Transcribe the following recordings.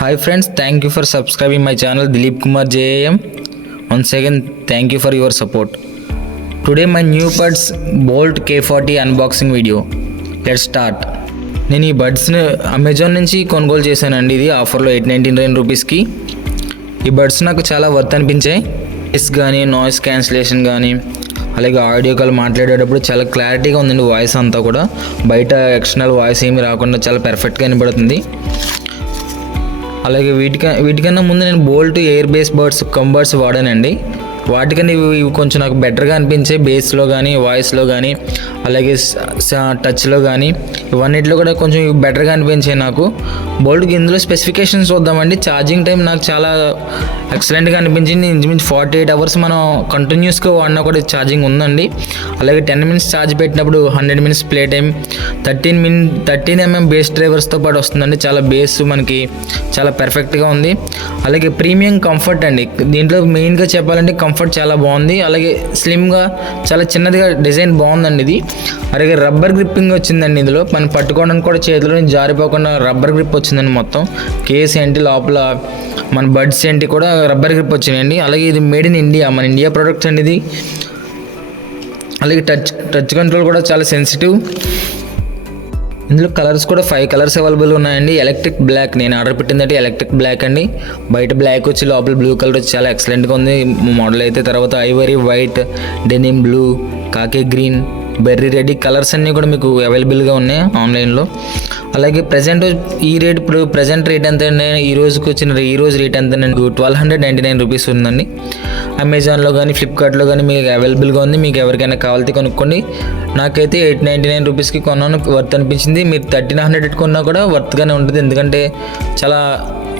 Hi friends, thank you for subscribing my channel Dilip Kumar JAM. Once again, thank you for your support. Today my new buds Bolt K40 unboxing video. Let's start. నేను ఈ బడ్స్ని Amazon నుంచి కొనుగోలు చేశానండి. ఇది ఆఫర్లో 899 రూపీస్కి. ఈ buds నాకు చాలా వర్త్ అనిపించాయి. వాయిస్ కానీ నాయిస్ క్యాన్సిలేషన్ కానీ అలాగే ఆడియో కాల్ మాట్లాడేటప్పుడు చాలా క్లారిటీగా ఉందండి. వాయిస్ అంతా కూడా బయట ఎక్స్టర్నల్ వాయిస్ ఏమీ రాకుండా చాలా పర్ఫెక్ట్గా వినబడుతుంది. అలాగే వీటికన్నా ముందు నేను బోల్ట్ ఎయిర్ బేస్ బర్డ్స్ కంబర్డ్స్ వాడానండి. వాటికన్నా ఇవి కొంచెం నాకు బెటర్గా అనిపించాయి. బేస్లో కానీ వాయిస్లో కానీ అలాగే టచ్లో కానీ ఇవన్నిటిలో కూడా కొంచెం బెటర్గా అనిపించాయి నాకు. బోల్ట్కి ఇందులో స్పెసిఫికేషన్స్ చూద్దామండి. ఛార్జింగ్ టైం నాకు చాలా ఎక్సలెంట్గా అనిపించింది. ఇంచుమించు 48 అవర్స్ మనం కంటిన్యూస్గా వాడినా కూడా ఛార్జింగ్ ఉందండి. అలాగే 10 మినిట్స్ ఛార్జ్ పెట్టినప్పుడు 100 minutes play time, 13 mm base డ్రైవర్స్తో పాటు వస్తుందండి. చాలా బేస్ మనకి చాలా పర్ఫెక్ట్గా ఉంది. అలాగే ప్రీమియం కంఫర్ట్ అండి. దీంట్లో మెయిన్గా చెప్పాలంటే కంఫర్ట్ చాలా బాగుంది. అలాగే స్లిమ్గా చాలా చిన్నదిగా డిజైన్ బాగుందండి ఇది. అలాగే రబ్బర్ గ్రిప్పింగ్ వచ్చిందండి. ఇందులో మనం పట్టుకోవడానికి కూడా చేతిలో నుంచి జారిపోకుండా రబ్బర్ గ్రిప్ వచ్చిందండి. మొత్తం కేస్ ఏంటి లోపల మన బడ్స్ ఏంటి కూడా రబ్బర్ గ్రిప్ వచ్చినాయండి. అలాగే ఇది మేడ్ ఇన్ ఇండియా, మన ఇండియా ప్రొడక్ట్స్ అండి ఇది. అలాగే టచ్ కంట్రోల్ కూడా చాలా సెన్సిటివ్. ఇందులో కలర్స్ కూడా 5 కలర్స్ అవైలబుల్ ఉన్నాయండి. ఎలక్ట్రిక్ బ్లాక్, నేను ఆర్డర్ పెట్టిందంటే ఎలక్ట్రిక్ బ్లాక్ అండి. బయట బ్లాక్ వచ్చి లోపల బ్లూ కలర్ వచ్చి చాలా ఎక్సలెంట్గా ఉంది మోడల్ అయితే. తర్వాత ఐవరీ వైట్, డెనిమ్ బ్లూ, కాకి గ్రీన్, బెర్రీ రెడ్ కలర్స్ అన్నీ కూడా మీకు అవైలబుల్గా ఉన్నాయి ఆన్లైన్లో. అలాగే ప్రజెంట్ రేట్ ఎంత అండి? ఈ రోజు రేట్ ఎంత అండి? 1299 రూపీస్ ఉందండి. అమెజాన్లో కానీ ఫ్లిప్కార్ట్లో కానీ మీకు అవైలబుల్గా ఉంది. మీకు ఎవరికైనా కావాలితే కొనుక్కోండి. నాకైతే 899 రూపీస్కి కొన్నాను, వర్త్ అనిపించింది. మీరు 1300 కొన్నా కూడా వర్త్గానే ఉంటుంది. ఎందుకంటే చాలా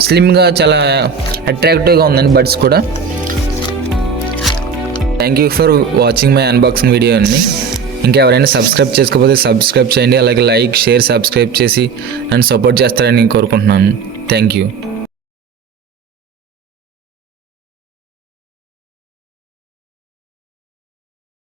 స్లిమ్గా చాలా అట్రాక్టివ్గా ఉందండి బడ్స్ కూడా. Thank you for watching my unboxing video అండి. ఇంకా ఎవరైనా సబ్స్క్రైబ్ చేసుకోకపోతే సబ్స్క్రైబ్ చేయండి. అలాగే లైక్, షేర్, సబ్స్క్రైబ్ చేసి నన్ను సపోర్ట్ చేస్తారని కోరుకుంటున్నాను. Thank you.